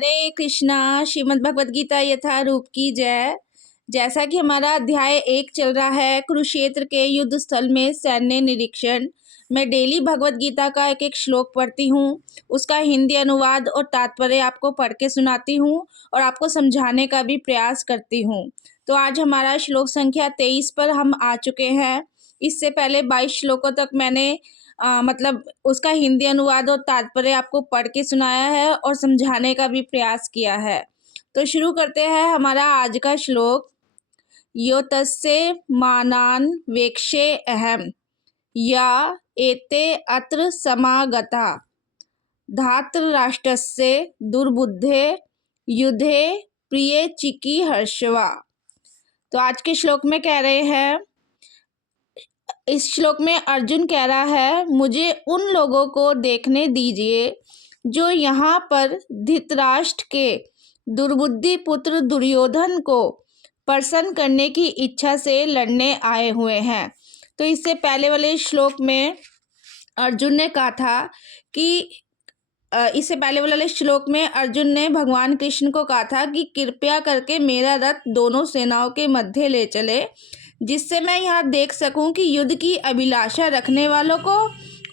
हरे कृष्णा। श्रीमद् भगवद गीता यथारूप की जय। जैसा कि हमारा अध्याय 1 चल रहा है, कुरुक्षेत्र के युद्ध स्थल में सैन्य निरीक्षण। मैं डेली भगवद गीता का एक एक श्लोक पढ़ती हूँ, उसका हिंदी अनुवाद और तात्पर्य आपको पढ़ के सुनाती हूँ और आपको समझाने का भी प्रयास करती हूँ। तो आज हमारा श्लोक संख्या 23 पर हम आ चुके हैं। इससे पहले 22 श्लोकों तक मैंने मतलब उसका हिंदी अनुवाद और तात्पर्य आपको पढ़ के सुनाया है और समझाने का भी प्रयास किया है। तो शुरू करते हैं हमारा आज का श्लोक। यो तस्य मानान वेक्षे अहम या एते अत्र समागता धातराष्ट्रस्य दुर्बुद्धे युद्धे प्रिय चिकी हर्षवा। तो आज के श्लोक में कह रहे हैं, इस श्लोक में अर्जुन कह रहा है, मुझे उन लोगों को देखने दीजिए जो यहाँ पर धृतराष्ट्र के दुर्बुद्धि पुत्र दुर्योधन को प्रसन्न करने की इच्छा से लड़ने आए हुए हैं। तो इससे पहले वाले श्लोक में अर्जुन ने कहा था कि इससे पहले वाले श्लोक में अर्जुन ने भगवान कृष्ण को कहा था कि कृपया करके मेरा रथ दोनों सेनाओं के मध्य ले चले, जिससे मैं यहाँ देख सकूं कि युद्ध की अभिलाषा रखने वालों को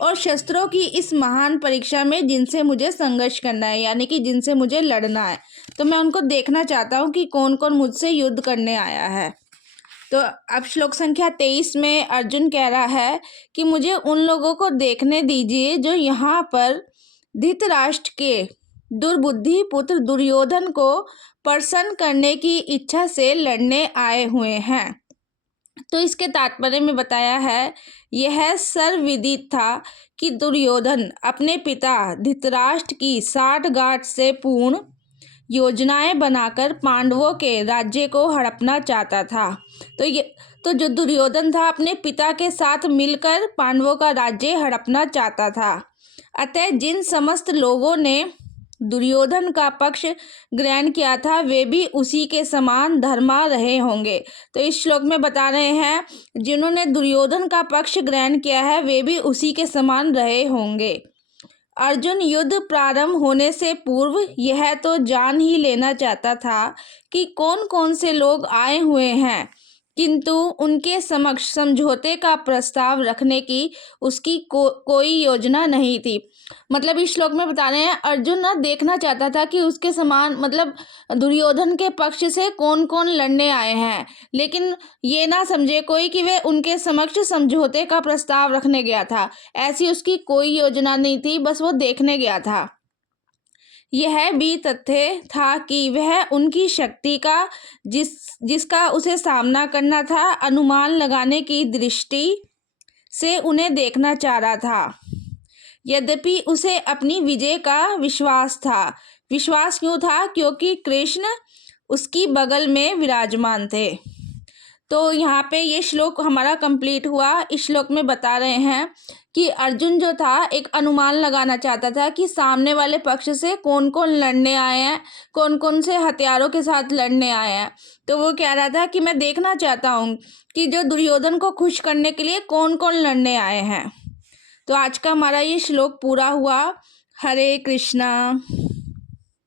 और शस्त्रों की इस महान परीक्षा में जिनसे मुझे संघर्ष करना है, यानी कि जिनसे मुझे लड़ना है, तो मैं उनको देखना चाहता हूँ कि कौन कौन मुझसे युद्ध करने आया है। तो अब श्लोक संख्या 23 में अर्जुन कह रहा है कि मुझे उन लोगों को देखने दीजिए जो यहाँ पर धृतराष्ट्र के दुर्बुद्धि पुत्र दुर्योधन को प्रसन्न करने की इच्छा से लड़ने आए हुए हैं। तो इसके तात्पर्य में बताया है, यह सर्वविदित था कि दुर्योधन अपने पिता धृतराष्ट्र की साठगांठ से पूर्ण योजनाएं बनाकर पांडवों के राज्य को हड़पना चाहता था। तो जो दुर्योधन था अपने पिता के साथ मिलकर पांडवों का राज्य हड़पना चाहता था। अतः जिन समस्त लोगों ने दुर्योधन का पक्ष ग्रहण किया था वे भी उसी के समान धर्मा रहे होंगे। तो इस श्लोक में बता रहे हैं, जिन्होंने दुर्योधन का पक्ष ग्रहण किया है वे भी उसी के समान रहे होंगे। अर्जुन युद्ध प्रारंभ होने से पूर्व यह तो जान ही लेना चाहता था कि कौन कौन से लोग आए हुए हैं, किंतु उनके समक्ष समझौते का प्रस्ताव रखने की उसकी कोई योजना नहीं थी। मतलब इस श्लोक में बता रहे हैं, अर्जुन ना देखना चाहता था कि उसके समान मतलब दुर्योधन के पक्ष से कौन कौन लड़ने आए हैं, लेकिन ये ना समझे कोई कि वे उनके समक्ष समझौते का प्रस्ताव रखने गया था। ऐसी उसकी कोई योजना नहीं थी, बस वो देखने गया था। यह भी तथ्य था कि वह उनकी शक्ति का जिसका उसे सामना करना था अनुमान लगाने की दृष्टि से उन्हें देखना चाह रहा था। यद्यपि उसे अपनी विजय का विश्वास था। विश्वास क्यों था? क्योंकि कृष्ण उसकी बगल में विराजमान थे। तो यहाँ पे ये श्लोक हमारा कंप्लीट हुआ। इस श्लोक में बता रहे हैं कि अर्जुन जो था एक अनुमान लगाना चाहता था कि सामने वाले पक्ष से कौन कौन लड़ने आए हैं, कौन कौन से हथियारों के साथ लड़ने आए हैं। तो वो कह रहा था कि मैं देखना चाहता हूँ कि जो दुर्योधन को खुश करने के लिए कौन कौन लड़ने आए हैं। तो आज का हमारा ये श्लोक पूरा हुआ। हरे कृष्णा।